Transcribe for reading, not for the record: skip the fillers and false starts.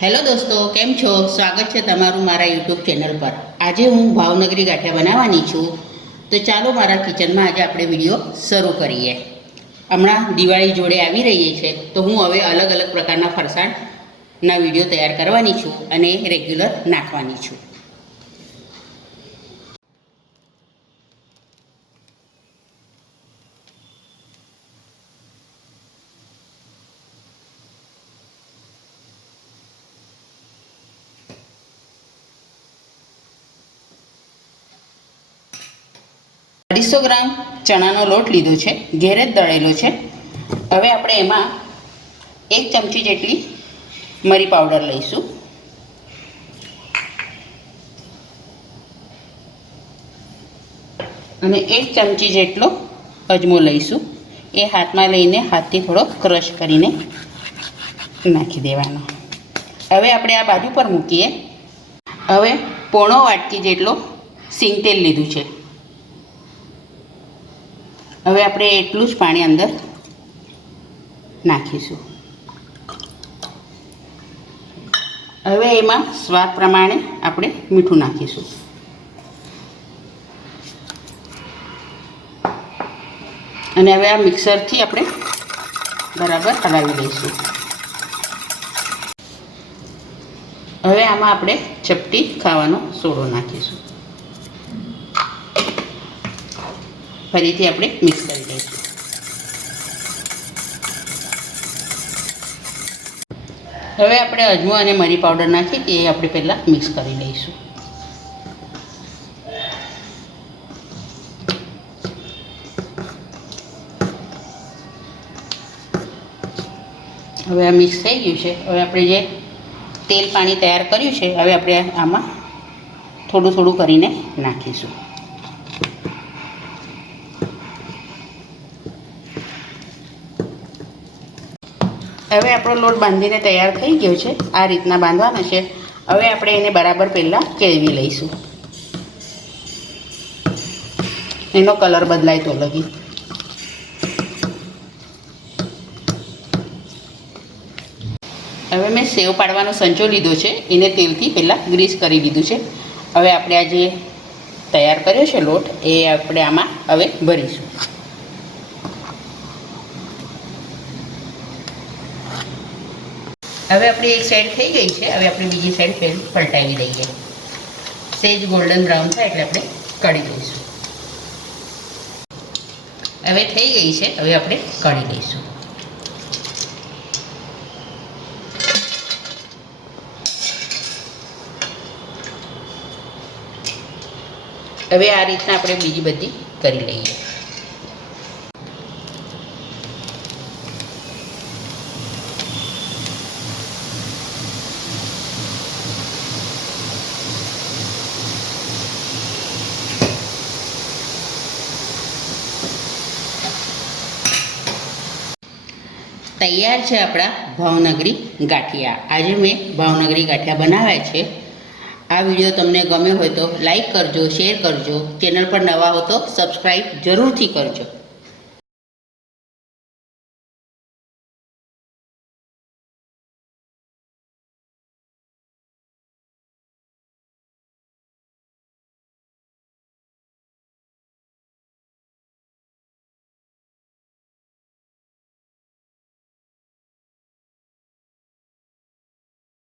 Hello दोस्तों केम छो। स्वागत है तमारू मारा यूट्यूब चैनल पर। आज हूँ भावनगरी गाठिया बनावानी छूँ, तो चालो मारा किचन में आज आपणे विडियो शुरू करिए। हमणां दिवाળી जोड़े आवी रही है, तो हूँ हवे अलग अलग प्रकारना फरसाणना विडियो तैयार करवानी छूँ अने रेग्युलर नाखवानी छूँ। 250 ग्राम चणानो लोट लीधो छे, घेरे ज दळेलो छे। हवे आपणे एमां 1 चमची जेटली मरी पाउडर लईशुं। अने 1 चमची जेटलो अजमो लईशुं। ए हाथमां लईने हाथथी थोड़ो क्रश करीने नाखी देवानो। हवे आपणे आ बाजू पर मूकीए। हवे पोणो वाटकी जेटलो सींग तेल लीधुं छे। हवे आपणे एटलुं ज पाणी अंदर नाखीशुं। हवे एमां स्वाद प्रमाणे आपणे मीठुं नाखीशुं। अने हवे आ मिक्सरथी आपणे बराबर हलावी लईशुं। हवे आमां आपणे चपटी खावानो सोडो नाखीशुं। फरीथी आपणे मिक्स करी लईशुं। हवे आपणे अजमो अने मरी पाउडर नाखी ए आपणे पहेला मिक्स करी लईशुं। हवे आ मिक्स थई गयुं छे। हवे आपणे जे तेल पाणी तैयार कर्युं छे, हवे आपणे आमां थोडुं थोडुं करीने नाखीशुं। हवे आपणो लोट बांधीने तैयार थई गयो छे। आ रीतना बांधवानो छे। हवे आपणे एने बराबर पहेला केळवी लईशुं, एनो कलर बदलाय तो लगी। हवे मैं सेव पाडवानो संचो लीधो छे, एने तेलथी पहेला ग्रीस करी लीधुं छे। हवे आपणे आ जे तैयार कर्यो छे लोट, ए आपणे आमां हवे भरीशुं। हवे अपनी एक साइड थई गई है। हवे अपनी बीजी साइड पलटावी दईए। सेज गोल्डन ब्राउन थाय एटले आपणे काढी लईशुं। हवे थई गई है। हवे आपणे काढी लईशुं। हवे आ रीतना आपणे बीजी बधी करी लईए। तैयार है अपना भावनगरी गाठिया। आज मैं भावनगरी गाठिया बनाव्या छे। आ विडियो तमने गम्यो होय तो लाइक करजो, शेर करजो। चेनल पर नवा हो तो सब्सक्राइब जरूर थी करजो।